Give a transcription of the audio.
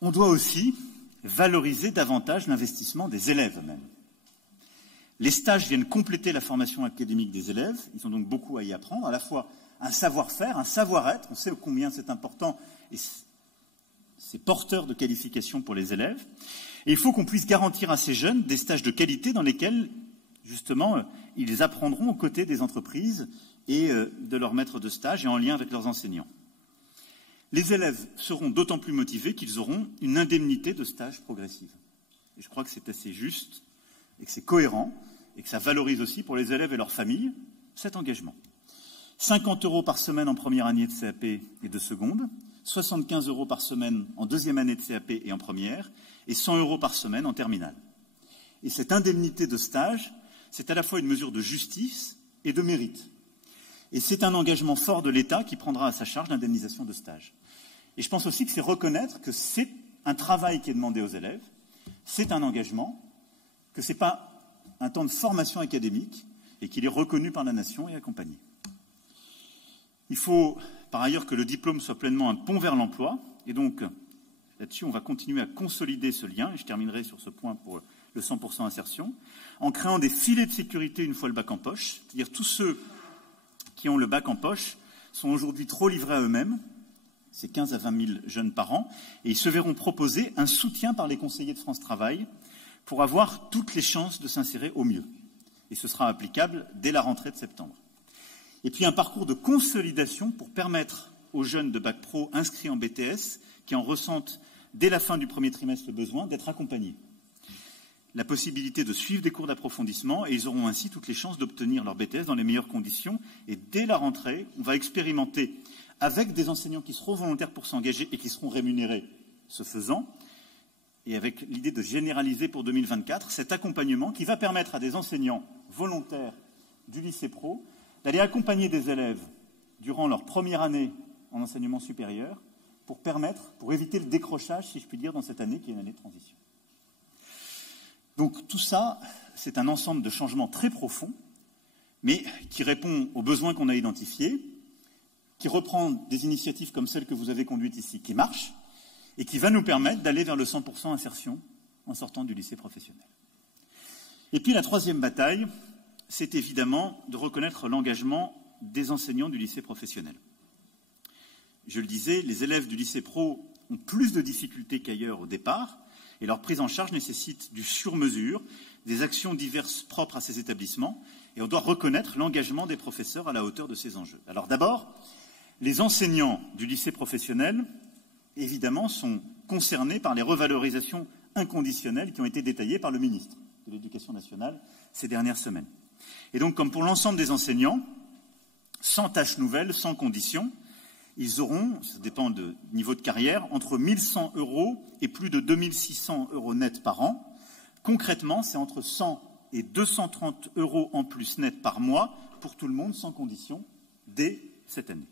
On doit aussi valoriser davantage l'investissement des élèves eux-mêmes. Les stages viennent compléter la formation académique des élèves. Ils ont donc beaucoup à y apprendre, à la fois un savoir-faire, un savoir-être. On sait combien c'est important et c'est porteur de qualification pour les élèves. Et il faut qu'on puisse garantir à ces jeunes des stages de qualité dans lesquels, justement, ils apprendront aux côtés des entreprises et de leurs maîtres de stage et en lien avec leurs enseignants. Les élèves seront d'autant plus motivés qu'ils auront une indemnité de stage progressive. Et je crois que c'est assez juste et que c'est cohérent et que ça valorise aussi pour les élèves et leurs familles cet engagement. 50 € par semaine en première année de CAP et de seconde, 75 € par semaine en deuxième année de CAP et en première, et 100 € par semaine en terminale. Et cette indemnité de stage, c'est à la fois une mesure de justice et de mérite. Et c'est un engagement fort de l'État qui prendra à sa charge l'indemnisation de stage. Et je pense aussi que c'est reconnaître que c'est un travail qui est demandé aux élèves, c'est un engagement, que ce n'est pas un temps de formation académique et qu'il est reconnu par la nation et accompagné. Il faut par ailleurs que le diplôme soit pleinement un pont vers l'emploi. Et donc, là-dessus, on va continuer à consolider ce lien. Et je terminerai sur ce point pour le 100% insertion, en créant des filets de sécurité une fois le bac en poche. C'est-à-dire tous ceux qui ont le bac en poche sont aujourd'hui trop livrés à eux-mêmes. C'est 15 à 20 000 jeunes par an. Et ils se verront proposer un soutien par les conseillers de France Travail pour avoir toutes les chances de s'insérer au mieux. Et ce sera applicable dès la rentrée de septembre. Et puis un parcours de consolidation pour permettre aux jeunes de bac pro inscrits en BTS, qui en ressentent dès la fin du premier trimestre le besoin, d'être accompagnés. La possibilité de suivre des cours d'approfondissement et ils auront ainsi toutes les chances d'obtenir leur BTS dans les meilleures conditions. Et dès la rentrée, on va expérimenter avec des enseignants qui seront volontaires pour s'engager et qui seront rémunérés ce faisant, et avec l'idée de généraliser pour 2024 cet accompagnement qui va permettre à des enseignants volontaires du lycée pro d'aller accompagner des élèves durant leur première année en enseignement supérieur pour éviter le décrochage, si je puis dire, dans cette année qui est une année de transition. Donc tout ça, c'est un ensemble de changements très profonds, mais qui répond aux besoins qu'on a identifiés, qui reprend des initiatives comme celle que vous avez conduite ici, qui marchent, et qui va nous permettre d'aller vers le 100% insertion en sortant du lycée professionnel. Et puis la troisième bataille, c'est évidemment de reconnaître l'engagement des enseignants du lycée professionnel. Je le disais, les élèves du lycée pro ont plus de difficultés qu'ailleurs au départ, et leur prise en charge nécessite du sur-mesure, des actions diverses propres à ces établissements, et on doit reconnaître l'engagement des professeurs à la hauteur de ces enjeux. Alors d'abord, les enseignants du lycée professionnel, évidemment, sont concernés par les revalorisations inconditionnelles qui ont été détaillées par le ministre de l'Éducation nationale ces dernières semaines. Et donc, comme pour l'ensemble des enseignants, sans tâches nouvelles, sans conditions, ils auront, ça dépend du niveau de carrière, entre 1 100 € et plus de 2 600 € net par an. Concrètement, c'est entre 100 et 230 € en plus net par mois pour tout le monde, sans condition, dès cette année.